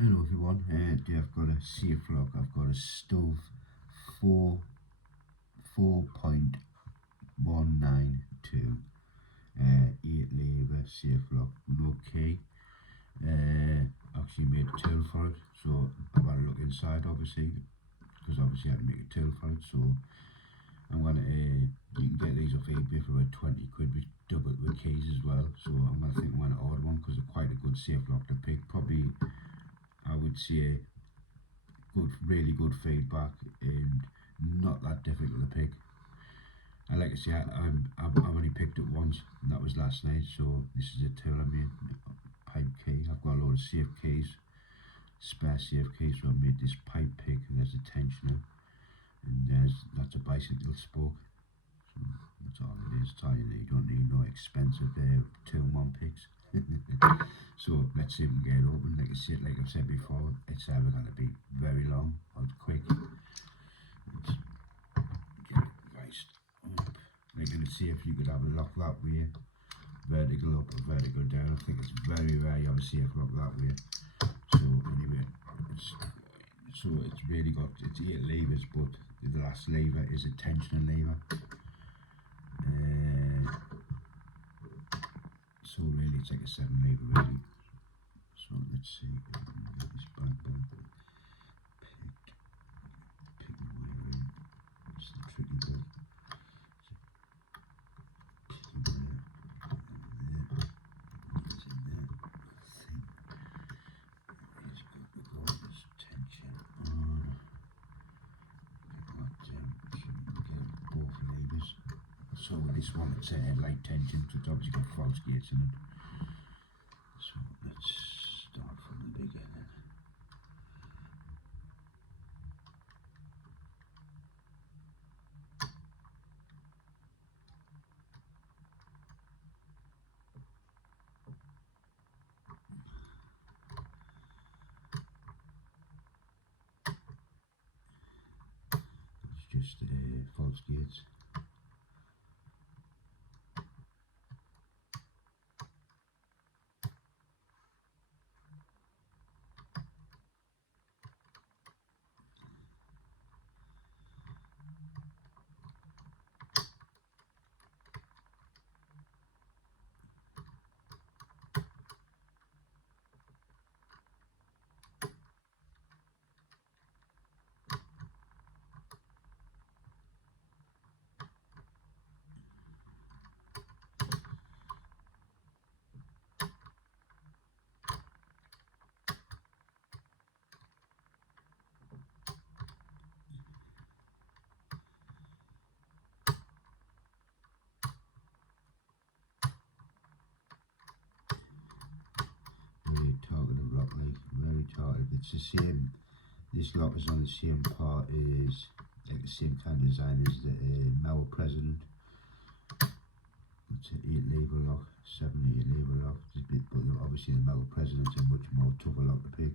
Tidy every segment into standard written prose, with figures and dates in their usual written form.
Hello everyone, I've got a safe lock. I've got a Stuv 4 4.192 8 lever safe lock, no key. Actually made a tool for it, so I've had a look inside obviously, because obviously I had to make a tool for it. So I'm gonna you can get these off eBay for about 20 quid with double with keys as well. So I'm gonna order one because they're quite a good safe lock to pick. Probably I would say good, really good feedback and not that difficult to pick. I like to say I've only picked it once, and that was last night. So this is a tool I made, pipe key. I've got a load of safe keys, spare safe keys, so I made this pipe pick. And there's a tensioner, and that's a bicycle spoke. So that's all it is. That's all you need. You don't need no expensive 2-in-1 picks. So let's see if we can get it open. Like I've said before, it's either going to be very long or quick. Let's get it riced up. Like going to see if you could have a lock that way, vertical up or vertical down. I think it's very rare you have a safe lock that way. So anyway, it's really got, it's 8 levers, but the last lever is a tensioner lever. So really it's like a 7 lever really. So let's see if I can get this bad boy picked. Pick my way in. It's the tricky bit. Pick in there. It's in there. I think it's good to go. There's tension on. Get both levers. So with this one it's light tension, so it's obviously got false gates in it. So let's start from the beginning. It's just false gates. Very targeted lock, like very targeted. It's the same. This lock is on the same part as, like the same kind of design as the Mauer President. It's an 8 lever lock, 7 8 lever lock. But obviously the Mauer President's a much more tougher lock to pick.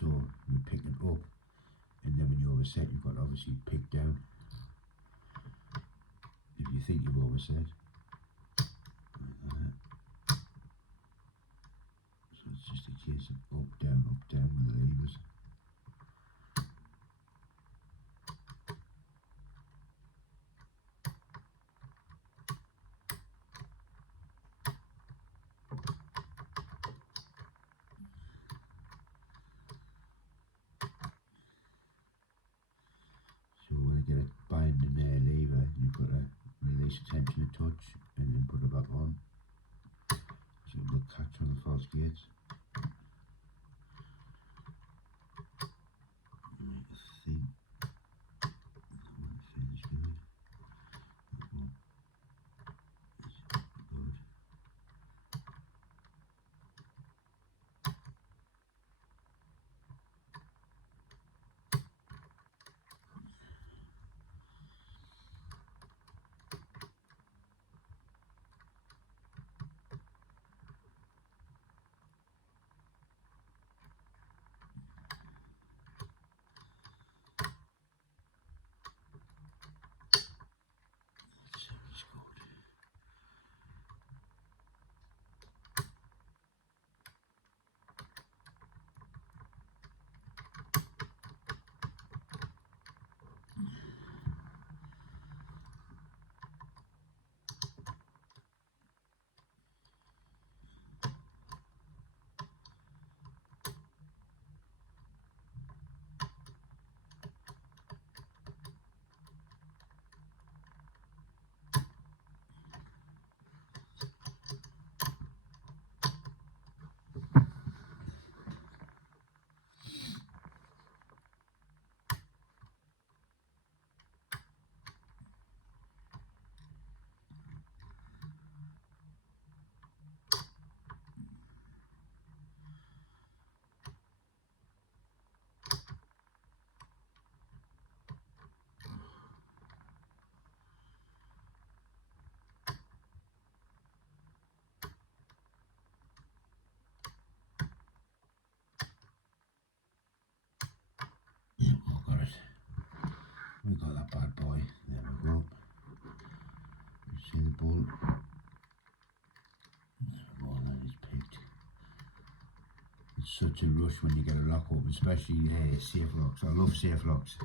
So you pick it up, and then when you overset, you've got to obviously pick down. If you think you've overset, like that. So it's just a case of up, down with the levers. So when I get it binding lever, you've got to release the tension a touch and then put it back on. So it'll catch on the false gates. See the bolt? All that is picked. It's such a rush when you get a lock open, especially safe locks. I love safe locks.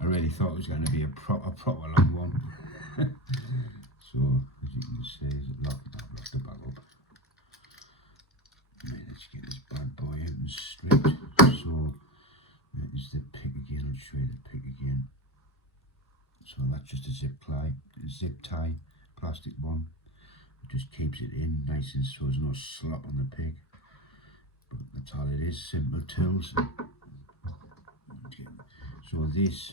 I really thought it was going to be a proper long one. So as you can see, it's locked. I've locked the back up. Right, let's get this bad boy out and straight. So that is the pick again. I'll show you the pick again. So that's just a zip tie, plastic one. It just keeps it in nice and so there's no slop on the pick. But that's all it is, simple tools. So this,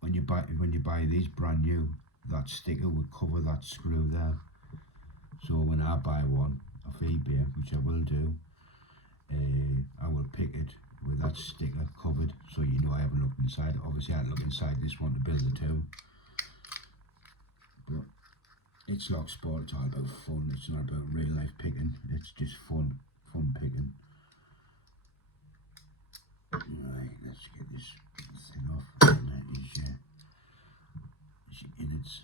when you buy these brand new, that sticker would cover that screw there. So when I buy one off eBay, which I will do, I will pick it with that sticker covered, so you know I haven't looked inside. Obviously I had to look inside this one to build the tool. But it's lock sport, it's all about fun, it's not about real life picking, it's just fun picking. Right, let's get this thing off. And that is your innards.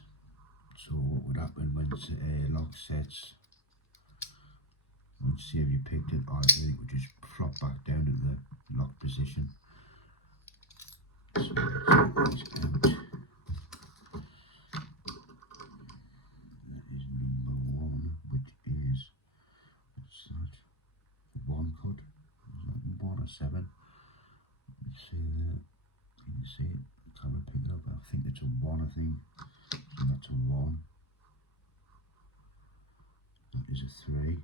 So what would happen when lock sets, once you picked it, everything would just flop back down in the lock position. So let's get this out. That is number one, which is, what's that? 1 cut? Is that 1 or 7? You see there? Can you see it? Camera pick it up. I think it's a 1, I think. So that's a 1. That is a 3.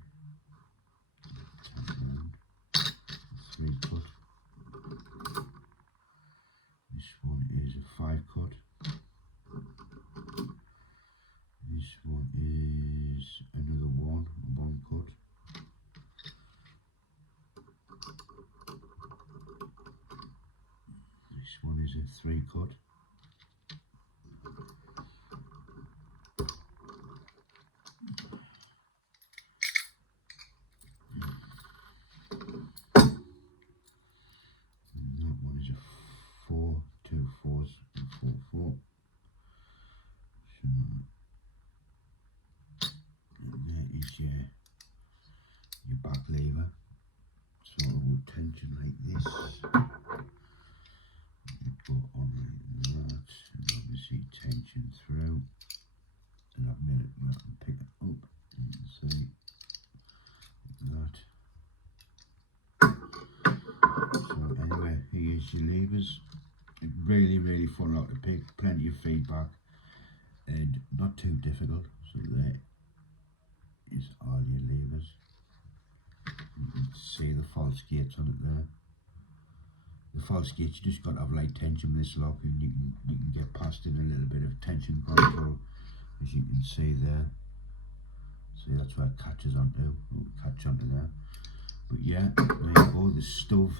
3 cut. This one is a 5 cut. This one is another 1 cut. This one is a 3 cut. And that one is a 4, 2 4s and 4 4. So, and there is your back lever. So it will tension like this. You go on like that, and obviously tension through. And I've made it where I can pick it up and see that. So anyway, here's your levers. Really fun lot to pick, plenty of feedback and not too difficult. So there is all your levers. You can see the false gates on it there. The false gates, you just got to have light tension with this lock, and you can get past it a little bit of tension control, as you can see there. See, that's where it catches onto, catch onto there. But yeah, there you go, the Stuv.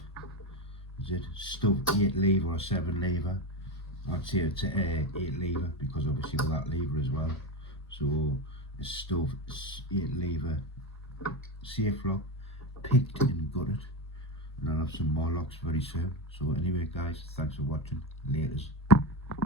Is it Stuv 8 lever or 7 lever? I'd say it's an 8 lever because obviously with that lever as well. So a Stuv 8 lever safe lock, picked and gutted. And I'll have some more locks very soon. So anyway guys, thanks for watching. Laters.